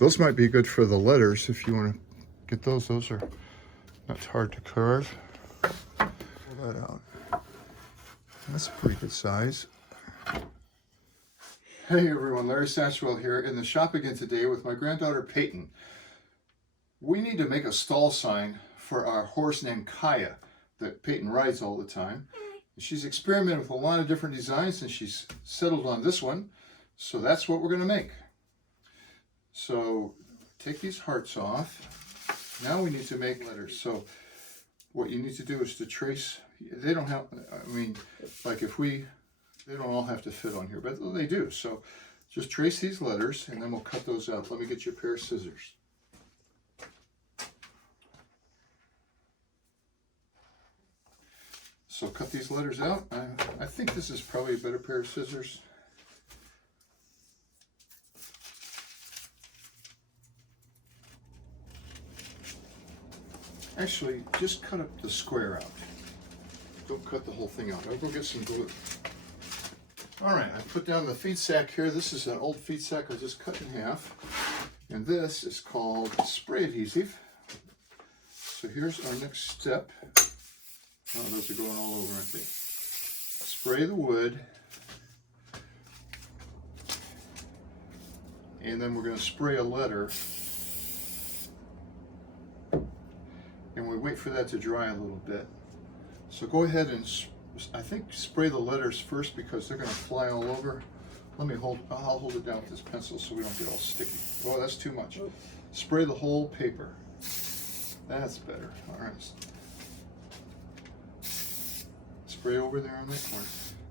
Those might be good for the letters if you want to get those. Those are not hard to carve. Pull that out. That's a pretty good size. Hey everyone, Larry Satchwell here in the shop again today with my granddaughter Peyton. We need to make a stall sign for our horse named Kaya that Peyton rides all the time. She's experimented with a lot of different designs and she's settled on this one. So that's what we're going to make. So take these hearts off. Now we need to make letters. So what you need to do is to trace. They don't have, I mean, like if we, they don't all have to fit on here, but they do. So just trace these letters and then we'll cut those out. Let me get you a pair of scissors. So cut these letters out. I think this is probably a better pair of scissors. Actually, just cut up the square out. Don't cut the whole thing out. I'll go get some glue. All right, I put down the feed sack here. This is an old feed sack I just cut in half. And this is called spray adhesive. So here's our next step. Oh, those are going all over, aren't they? Spray the wood. And then we're going to spray a letter. And we wait for that to dry a little bit. So go ahead and, I think, spray the letters first because they're going to fly all over. I'll hold it down with this pencil so we don't get all sticky. Oh, that's too much. Spray the whole paper. That's better. All right. Spray over there on that corner.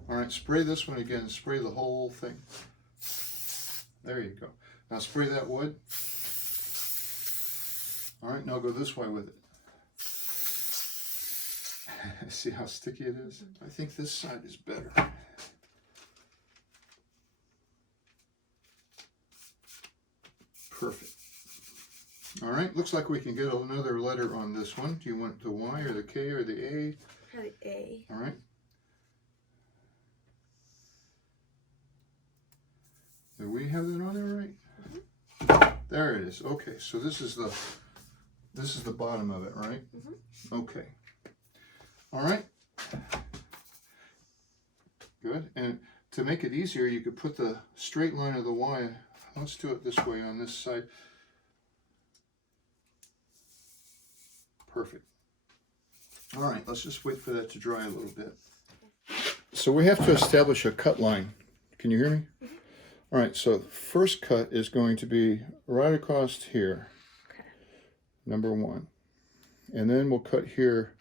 All right, spray this one again. Spray the whole thing. There you go. Now spray that wood. All right, now go this way with it. See how sticky it is? I think this side is better. Perfect. All right, looks like we can get another letter on this one. Do you want the Y or the K or the A? Probably A. All right. Do we have that on there right? Mm-hmm. There it is. Okay, so this is the bottom of it, right? Mm-hmm. Okay. All right. Good. And to make it easier, you could put the straight line of the Y. Let's do it this way on this side. Perfect. All right, let's just wait for that to dry a little bit. So we have to establish a cut line. Can you hear me? Mm-hmm. All right, so the first cut is going to be right across here, okay. Number 1. And then we'll cut here,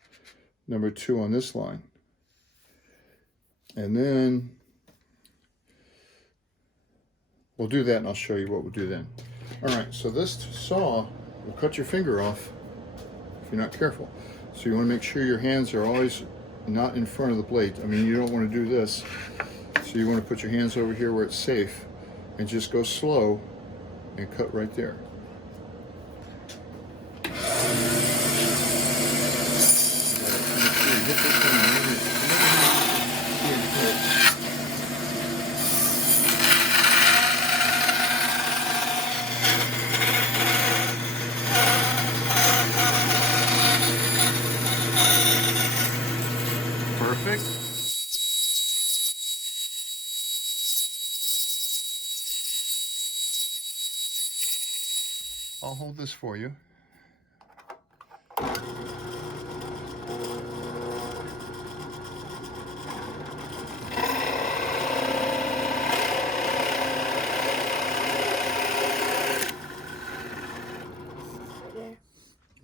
number 2 on this line. And then we'll do that and I'll show you what we'll do then. All right, so this saw will cut your finger off if you're not careful. So you want to make sure your hands are always not in front of the blade. I mean, you don't want to do this. So you want to put your hands over here where it's safe and just go slow and cut right there. Perfect. I'll hold this for you.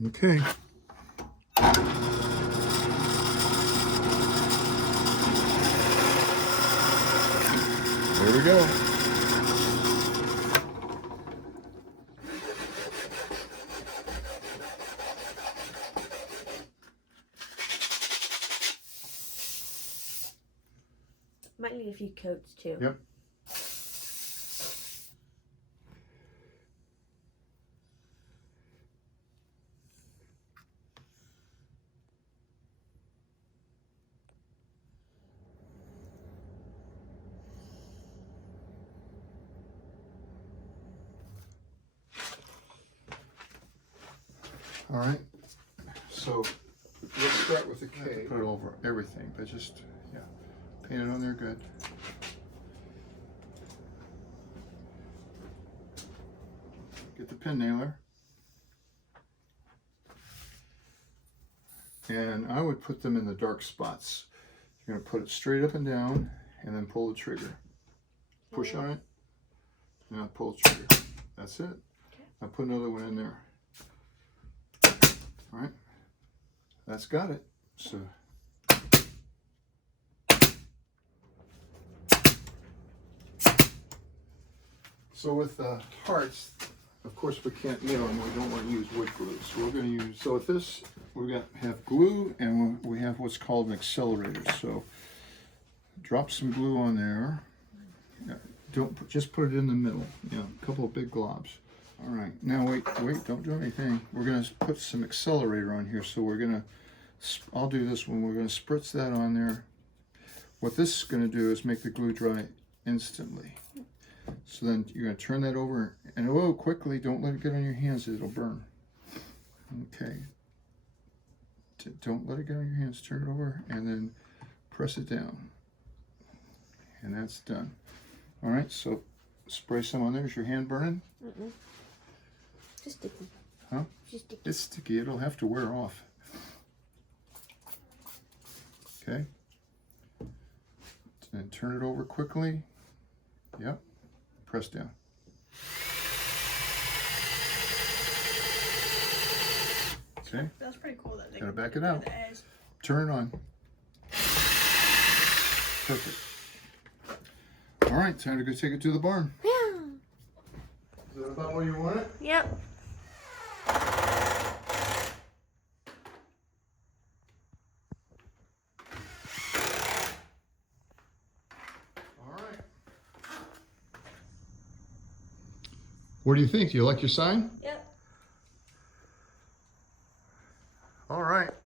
Okay. There we go. Might need a few coats too. Yep. All right. So let's start with the K. Put it over everything, but just, yeah, paint it on there good. Get the pin nailer. And I would put them in the dark spots. You're going to put it straight up and down and then pull the trigger. Push on it. Now pull the trigger. That's it. Now put another one in there. All right. That's got it. So with hearts, of course we can't nail them. We don't want to use wood glue. So we're going to use, so with this, we're going to have glue and we have what's called an accelerator. So drop some glue on there. Just put it in the middle. Yeah, a couple of big globs. All right, now wait, don't do anything. We're going to put some accelerator on here. So we're going to, I'll do this one. We're going to spritz that on there. What this is going to do is make the glue dry instantly. So then you're going to turn that over and quickly, don't let it get on your hands, it'll burn. Okay. Don't let it get on your hands, turn it over and then press it down. And that's done. All right, so spray some on there. Is your hand burning? Mm-mm. Just sticky. Huh? Just sticky. It's sticky, it'll have to wear off. Okay. And turn it over quickly. Yep. Press down. Okay. That's pretty cool that they Gotta can back do it out. the edge. Turn it on. Perfect. All right, time to go take it to the barn. Yeah. Is that about where you want it? Yep. All right. What do you think? Do you like your sign? Yep.